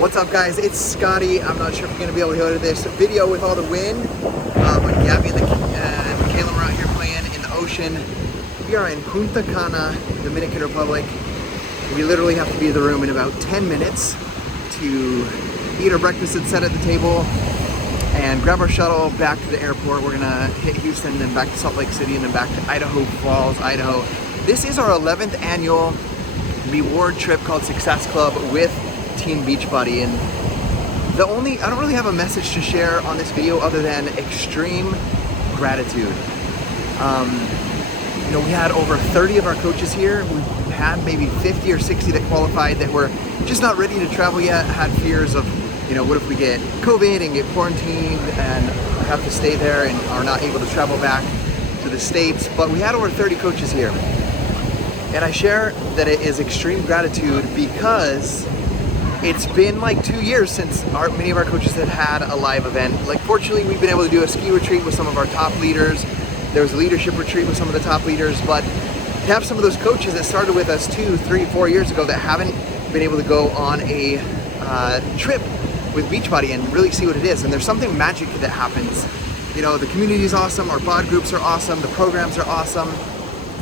What's up, guys? It's Scotty. I'm not sure if you're gonna be able to hear this video with all the wind, but Gabby and Michaela are out here playing in the ocean. We are in Punta, Cana, Dominican Republic. We literally have to be in the room in about 10 minutes to eat our breakfast and set at the table and grab our shuttle back to the airport. We're gonna hit Houston and then back to Salt Lake City and then back to Idaho Falls, Idaho. This is our 11th annual reward trip called Success Club with Team Beachbody, and I don't really have a message to share on this video other than extreme gratitude. We had over 30 of our coaches here. We had maybe 50 or 60 that qualified that were just not ready to travel yet, had fears of, what if we get COVID and get quarantined and have to stay there and are not able to travel back to the States. But we had over 30 coaches here. And I share that it is extreme gratitude because it's been like 2 years since many of our coaches have had a live event. Like, fortunately, we've been able to do a ski retreat with some of our top leaders. There was a leadership retreat with some of the top leaders, but to have some of those coaches that started with us 2, 3, 4 years ago that haven't been able to go on a trip with Beachbody and really see what it is. And there's something magic that happens. The community is awesome, our bod groups are awesome, the programs are awesome.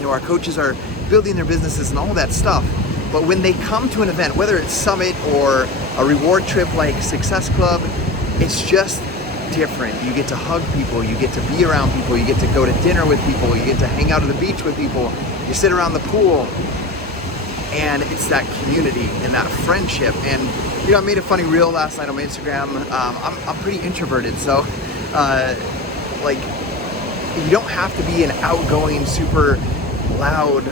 Our coaches are building their businesses and all that stuff. But when they come to an event, whether it's Summit or a reward trip like Success Club, it's just different. You get to hug people, you get to be around people, you get to go to dinner with people, you get to hang out at the beach with people, you sit around the pool, and it's that community and that friendship. And I made a funny reel last night on my Instagram. I'm pretty introverted, so you don't have to be an outgoing, super loud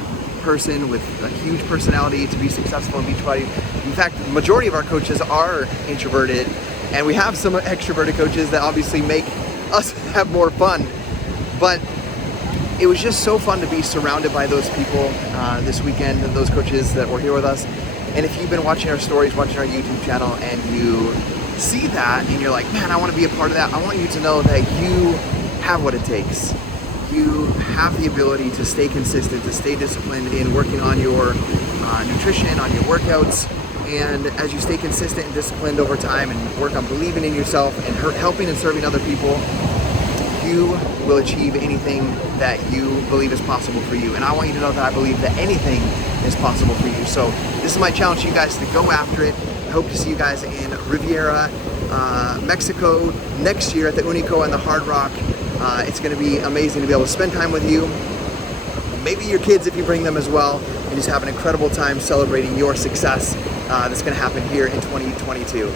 person with a huge personality to be successful in Beachbody. In fact, the majority of our coaches are introverted, and we have some extroverted coaches that obviously make us have more fun. But it was just so fun to be surrounded by those people this weekend, those coaches that were here with us. And if you've been watching our stories, watching our YouTube channel, and you see that and you're like, man, I want to be a part of that, I want you to know that you have what it takes. You have the ability to stay consistent, to stay disciplined in working on your nutrition, on your workouts. And as you stay consistent and disciplined over time and work on believing in yourself and helping and serving other people, you will achieve anything that you believe is possible for you. And I want you to know that I believe that anything is possible for you. So this is my challenge to you guys to go after it. I hope to see you guys in Riviera, Mexico next year at the Unico and the Hard Rock. It's going to be amazing to be able to spend time with you, maybe your kids if you bring them as well, and just have an incredible time celebrating your success that's going to happen here in 2022.